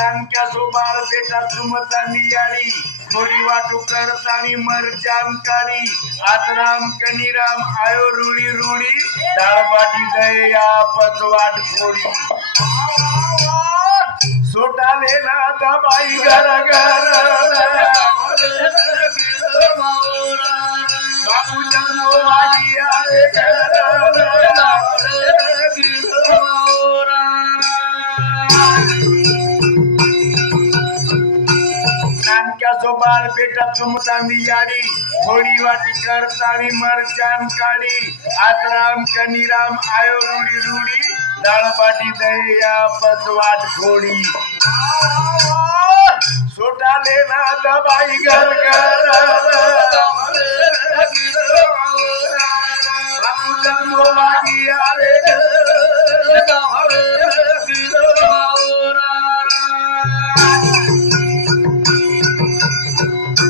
नानक्याचो बाळ बेटा सुमता नियाळी थोडी वाटू करतानी मरजान काढी आतराम कनिराम आयो रुडी रुडी दाळबाटी दया पचवाट थोडी सोटाले ना दबाई घर घर बापू जन्मो मागी आले नानक्याचो बाळ बेटा चुमता नियाळी थोडी वाटी करतानी मरजान काढी आतराम कनिराम आयो रुडी रुडी दाळबाटी दया पचवाट खोडी सोटाले ना दबाई घर घर बापू जन्मो मागी आले